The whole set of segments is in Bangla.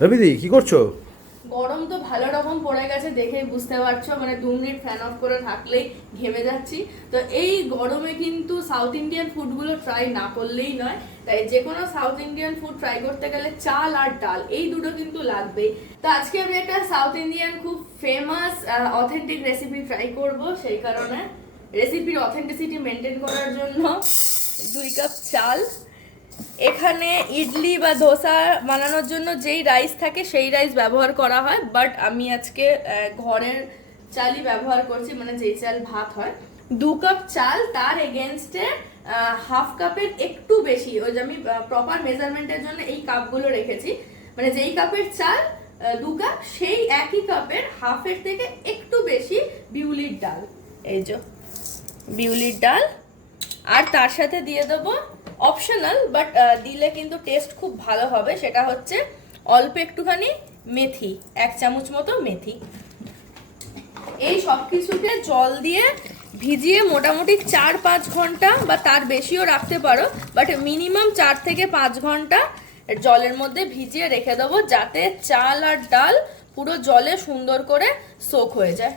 রবিদি কি করছো? গরম তো ভালো রকম পড়ে গেছে, দেখেই বুঝতে পারছো। মানে 2 মিনিট ফ্যান অফ করে থাকলেই ঘেমে যাচ্ছি। তো এই গরমে কিন্তু সাউথ ইন্ডিয়ান ফুডগুলো ট্রাই না করলেই নয়। তাই যে কোনো সাউথ ইন্ডিয়ান ফুড ট্রাই করতে গেলে চাল আর ডাল এই দুটো কিন্তু লাগবেই। তো আজকে আমি একটা সাউথ ইন্ডিয়ান খুব ফেমাস অথেন্টিক রেসিপি ট্রাই করব। সেই কারণে রেসিপির অথেন্টিসিটি মেনটেন করার জন্য 2 কাপ চাল, এখানে ইডলি বা ধোসা বানানোর জন্য যেই রাইস থাকে সেই রাইস ব্যবহার করা হয়, বাট আমি আজকে ঘরের চালই ব্যবহার করছি, মানে যেই চাল ভাত হয়। 2 কাপ চাল, তার এগেনস্টে হাফ কাপের একটু বেশি, ওই যে আমি প্রপার মেজারমেন্টের জন্য এই কাপগুলো রেখেছি। মানে যেই কাপের চাল 2 কাপ, সেই একই কাপের হাফের থেকে একটু বেশি বিউলির ডাল। এই যে বিউলির ডাল, আর তার সাথে দিয়ে দেবো অপশনাল, বাট দিলে কিন্তু টেস্ট খুব ভালো হবে, সেটা হচ্ছে অল্প একটুখানি মেথি, 1 চামচ মতো মেথি। এই সব কিছুকে জল দিয়ে ভিজিয়ে মোটামুটি 4-5 ঘন্টা বা তার বেশিও রাখতে পারো, বাট মিনিমাম 4 থেকে 5 ঘন্টা জলের মধ্যে ভিজিয়ে রেখে দেবো, যাতে চাল আর ডাল পুরো জলে সুন্দর করে সোক হয়ে যায়।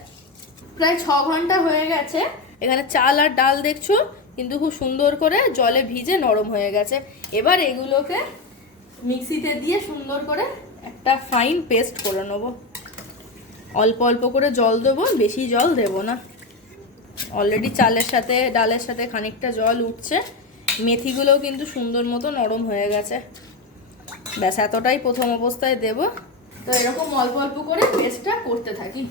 প্রায় 6 ঘন্টা হয়ে গেছে। এখানে চাল আর ডাল দেখছো কিন্তু খুব সুন্দর করে জলে ভিজে নরম হয়ে গেছে। এবার এগুলোকে মিক্সিতে দিয়ে সুন্দর করে একটা ফাইন পেস্ট করে নেব। অল্প অল্প করে জল দেবো, বেশি জল দেব না। অলরেডি চালের সাথে ডালের সাথে খানিকটা জল উঠছে, মেথিগুলোও কিন্তু সুন্দর মতো নরম হয়ে গেছে। ব্যাস এতটাই প্রথম অবস্থায় দেব। তো এরকম অল্প অল্প করে পেস্টটা করতে থাকি।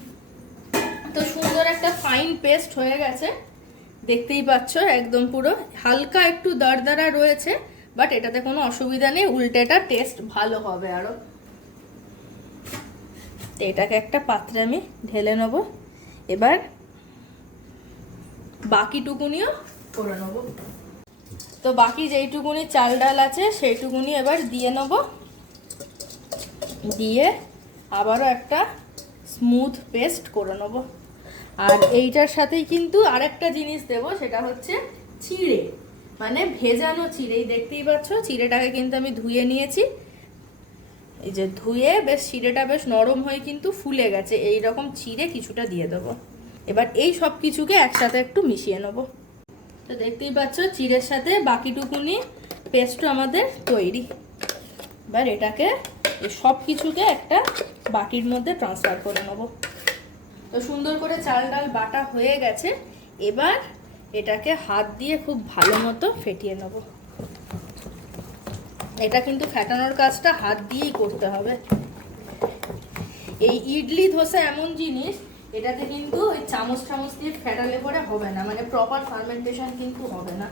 তো সুন্দর একটা ফাইন পেস্ট হয়ে গেছে, দেখতেই পাচ্ছ। একদম পুরো হালকা একটু দরদরা রয়েছে, বাট এটাতে কোনো অসুবিধা নেই, উল্টেটা টেস্ট ভালো হবে আরো। এটাকে একটা পাত্রে আমি ঢেলে নেব। এবার বাকিটুকুনিও করে নেব। তো বাকি যেইটুকুনি চাল ডাল আছে সেইটুকুনি এবার দিয়ে নেব, দিয়ে আবারও একটা স্মুথ পেস্ট করে নেব। আর এইটার সাথেই কিন্তু আরেকটা জিনিস দেব, সেটা হচ্ছে চিড়ে, মানে ভেজানো চিড়ে। দেখতেই পাচ্ছ চিড়েটাকে কিন্তু আমি ধুয়ে নিয়েছি। এই যে ধুয়ে বেশ চিড়েটা বেশ নরম হয়ে কিন্তু ফুলে গেছে, এই রকম চিড়ে কিছুটা দিয়ে দেবো। এবার এই সব কিছুকে একসাথে একটু মিশিয়ে নেব। তো দেখতেই পাচ্ছ চিড়ের সাথে বাকিটুকুনি পেস্টও আমাদের তৈরি। এবার এটাকে এই সব কিছুকে একটা বাটির মধ্যে ট্রান্সফার করে নেব। তো সুন্দর করে চাল ডাল বাটা হয়ে গেছে। এবার এটাকে হাত দিয়ে খুব ভালো মতো ফেটিয়ে নেব। এটা কিন্তু ফেটানোর কাজটা হাত দিয়েই করতে হবে। এই ইডলি ধোসা এমন জিনিস, এটাতে কিন্তু ওই চামচ চামচ দিয়ে ফেটালে পরে হবে না, মানে প্রপার ফার্মেন্টেশন কিন্তু হবে না।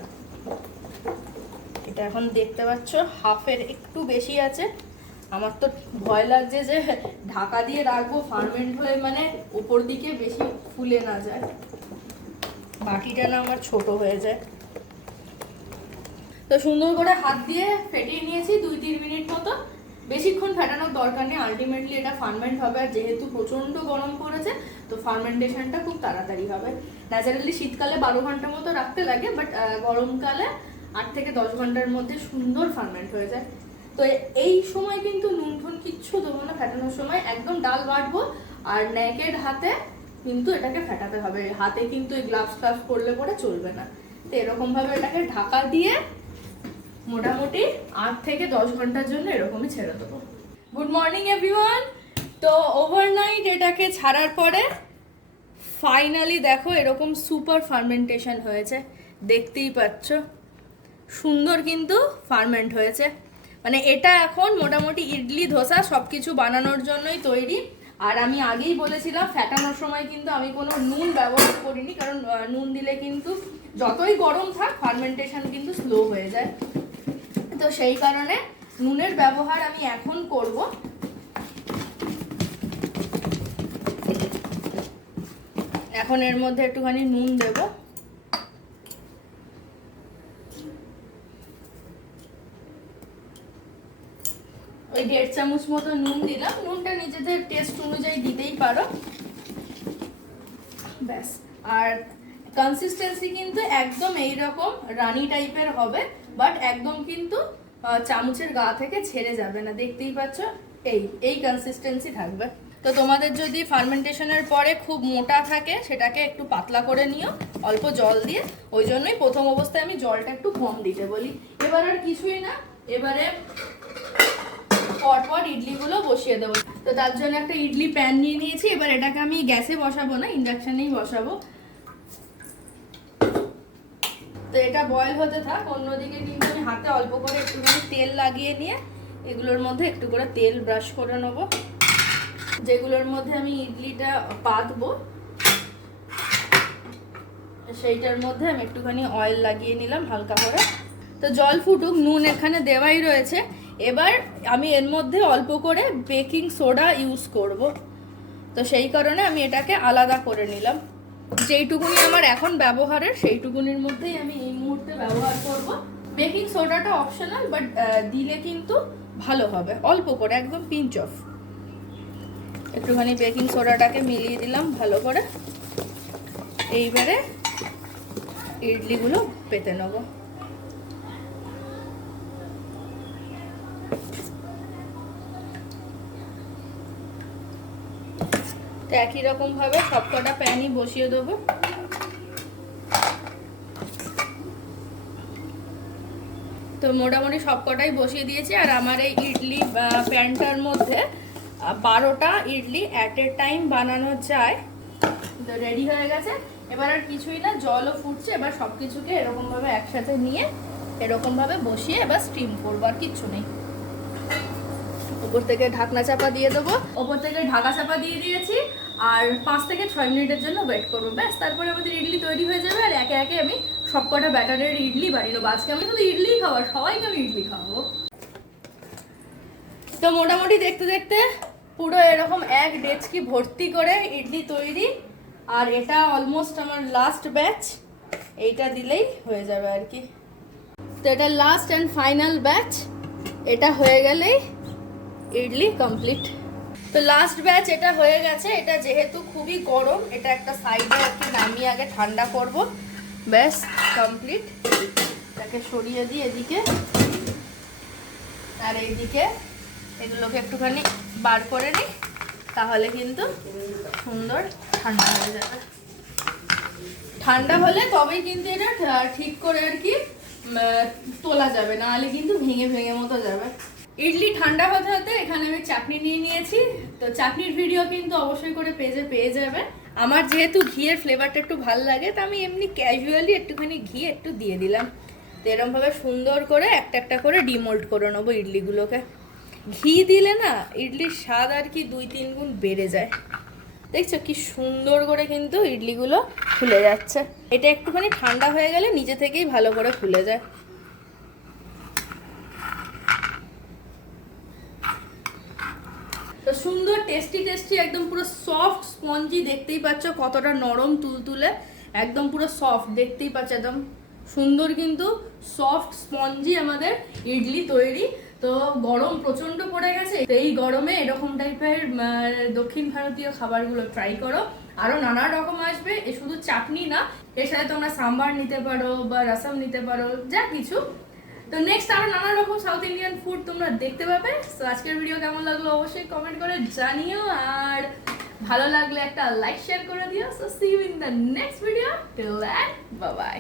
এটা এখন দেখতে পাচ্ছ হাফের একটু বেশি আছে। আমার তো ভয় লাগছে যে ঢাকা দিয়ে রাখবো ফার্মেন্ট হয়ে, মানে উপর দিকে বেশি ফুলে না যায়, বাটিটা না আমার ছোট হয়ে যায়। তো সুন্দর করে হাত দিয়ে ফেটিয়ে নিয়েছি 2-3 মিনিট মতো। বেশিক্ষণ ফেটানোর দরকার নেই, আলটিমেটলি এটা ফার্মেন্ট হবে। আর যেহেতু প্রচণ্ড গরম পড়েছে, তো ফার্মেন্টেশনটা খুব তাড়াতাড়ি হবে। ন্যাচারালি শীতকালে 12 ঘন্টা মতো রাখতে লাগে, বাট গরমকালে 8 থেকে 10 ঘন্টার মধ্যে সুন্দর ফার্মেন্ট হয়ে যায়। তো এই সময় কিন্তু নুন ঠুন কিচ্ছু দেবো না ফেটানোর সময়, একদম ডাল বাটবো আর নেকেড হাতে কিন্তু এটাকে ফেটাতে হবে। হাতে কিন্তু এই গ্লাভস ফ্লাভস পরলে পরে চলবে না। তো এরকমভাবে এটাকে ঢাকা দিয়ে মোটামুটি 8 থেকে 10 ঘন্টার জন্য এরকমই ছেড়ে দেবো। Good morning everyone. তো ওভারনাইট এটাকে ছাড়ার পরে ফাইনালি দেখো এরকম সুপার ফার্মেন্টেশন হয়েছে, দেখতেই পাচ্ছ সুন্দর কিন্তু ফার্মেন্ট হয়েছে। মানে এটা এখন মোটামুটি ইডলি ধোসা সব কিছু বানানোর জন্যই তৈরি। আর আমি আগেই বলেছিলাম ফ্যাটানোর সময় কিন্তু আমি কোনো নুন ব্যবহার করিনি, কারণ নুন দিলে কিন্তু যতই গরম থাক ফার্মেন্টেশন কিন্তু স্লো হয়ে যায়। তো সেই কারণে নুনের ব্যবহার আমি এখন করব। এখন এর মধ্যে একটুখানি নুন দেব। ওই 1.5 চামচ মতো নুন দিলাম, নুনটা নিজেদের টেস্ট অনুযায়ী দিতেই পারো। ব্যাস। আর কনসিস্টেন্সি কিন্তু একদম এইরকম রানি টাইপের হবে, বাট একদম কিন্তু চামচের গা থেকে ছেড়ে যাবে না, দেখতেই পাচ্ছ এই কনসিস্টেন্সি থাকবে। তো তোমাদের যদি ফার্মেন্টেশনের পরে খুব মোটা থাকে সেটাকে একটু পাতলা করে নিও অল্প জল দিয়ে। ওই জন্যই প্রথম অবস্থায় আমি জলটা একটু কম দিতে বলি। এবার আর কিছুই না, এবারে পরপর ইডলিগুলো বসিয়ে দেবো। তো তার জন্য একটা ইডলি প্যান নিয়ে নিয়েছি। এবার এটাকে আমি গ্যাসে বসাবো না, ইন্ডাকশানেই বসাবো। তো এটা বয়েল হতে থাক, অন্যদিকে কিন্তু আমি হাতে অল্প করে একটুখানি তেল লাগিয়ে নিয়ে এগুলোর মধ্যে একটু করে তেল ব্রাশ করে নেবো। যেগুলোর মধ্যে আমি ইডলিটা পাতবো সেইটার মধ্যে আমি একটুখানি অয়েল লাগিয়ে নিলাম হালকা করে। তো জল ফুটুক, নুন এখানে দেওয়াই রয়েছে। এবার আমি এর মধ্যে অল্প করে বেকিং সোডা ইউজ করব। তো সেই কারণে আমি এটাকে আলাদা করে নিলাম। যেইটুকুনি আমার এখন ব্যবহারের সেইটুকুনির মধ্যেই আমি এই মুহূর্তে ব্যবহার করব। বেকিং সোডাটা অপশনাল, বাট দিলে কিন্তু ভালো হবে। অল্প করে, একদম পিঞ্চ অফ একটুখানি বেকিং সোডাটাকে মিলিয়ে দিলাম ভালো করে। এইবারে ইডলিগুলো পেতে নেব। তো একই রকম ভাবে সবকটা প্যানই বসিয়ে দেবো। তো মোটামুটি সবকটাই বসিয়ে দিয়েছি। আর আমার এই ইডলি প্যানটার মধ্যে 12টা ইডলি অ্যাট এ টাইম বানানো যায়। তো রেডি হয়ে গেছে। এবার আর কিছুই না, জলও ফুটছে। এবার সব কিছুকে এরকমভাবে একসাথে নিয়ে এরকমভাবে বসিয়ে এবার স্টিম করবো, আর কিচ্ছু নেই। উপর থেকে ঢাকনা চাপা দিয়ে দেবো। ওপর থেকে ঢাকা চাপা দিয়ে দিয়েছি আর 5 থেকে 6 মিনিটের জন্য ওয়েট করবো। ব্যাস, তারপরে আমাদের ইডলি তৈরি হয়ে যাবে। আর একে একে আমি সবকটা ব্যাটারের ইডলি বানিয়ে নেবো। আজকে আমি শুধু ইডলি খাওয়ার, সবাইকে আমি ইডলি খাওয়াবো। তো মোটামুটি দেখতে দেখতে পুরো এরকম এক ডেচকি ভর্তি করে ইডলি তৈরি। আর এটা অলমোস্ট আমার লাস্ট ব্যাচ, এইটা দিলেই হয়ে যাবে আর কি। তো এটা লাস্ট অ্যান্ড ফাইনাল ব্যাচ, এটা হয়ে গেলেই ইডলি কমপ্লিট। তো লাস্ট ব্যাচ এটা হয়ে গেছে। এটা যেহেতু খুবই গরম, এটা একটা সাইডে আর কি নামিয়ে আগে ঠান্ডা করব। ব্যাস কমপ্লিট। এটাকে সরিয়ে দিই এদিকে, আর এইদিকে এগুলোকে একটুখানি বার করে নিই, তাহলে কিন্তু সুন্দর ঠান্ডা হয়ে যাবে। ঠান্ডা হলে তবেই কিন্তু এটা ঠিক করে আর কি তোলা যাবে, নাহলে কিন্তু ভেঙে ভেঙে মতো যাবে। ইডলি ঠান্ডা হতে হতে এখানে আমি চাটনি নিয়ে নিয়েছি। তো চাটনির ভিডিও কিন্তু অবশ্যই করে পেজে পেয়ে যাবে। আমার যেহেতু ঘিয়ের ফ্লেভারটা একটু ভালো লাগে, তো আমি এমনি ক্যাজুয়ালি একটুখানি ঘি একটু দিয়ে দিলাম। তো এরকমভাবে সুন্দর করে একটা একটা করে ডিমোল্ড করে নেবো ইডলিগুলোকে। ঘি দিলে না ইডলির স্বাদ আর কি 2-3 গুণ বেড়ে যায়। দেখছো কি সুন্দর করে কিন্তু ইডলিগুলো ফুলে যাচ্ছে। এটা একটুখানি ঠান্ডা হয়ে গেলে নিজে থেকেই ভালো করে ফুলে যায়। তো সুন্দর টেস্টি টেস্টি একদম পুরো সফট স্পঞ্জি, দেখতেই পাচ্ছ কতটা নরম তুলতুলে, একদম পুরো সফট, দেখতেই পাচ্ছ একদম সুন্দর কিন্তু সফট স্পঞ্জি আমাদের ইডলি তৈরি। তো গরম প্রচন্ড পড়ে গেছে, তো এই গরমে এরকম টাইপের দক্ষিণ ভারতীয় খাবারগুলো ট্রাই করো। আরো নানা রকম আসবে, এ শুধু চাটনি না, এর সাথে তোমরা সাম্বার নিতে পারো বা রসম নিতে পারো, যা কিছু। তো নেক্সট আরো নানা রকম সাউথ ইন্ডিয়ান ফুড তোমরা দেখতে পাবে। তো আজকের ভিডিও কেমন লাগলো অবশ্যই কমেন্ট করে জানিও, আর ভালো লাগলে একটা লাইক শেয়ার করে দিও। So see you in the next video, till then bye by.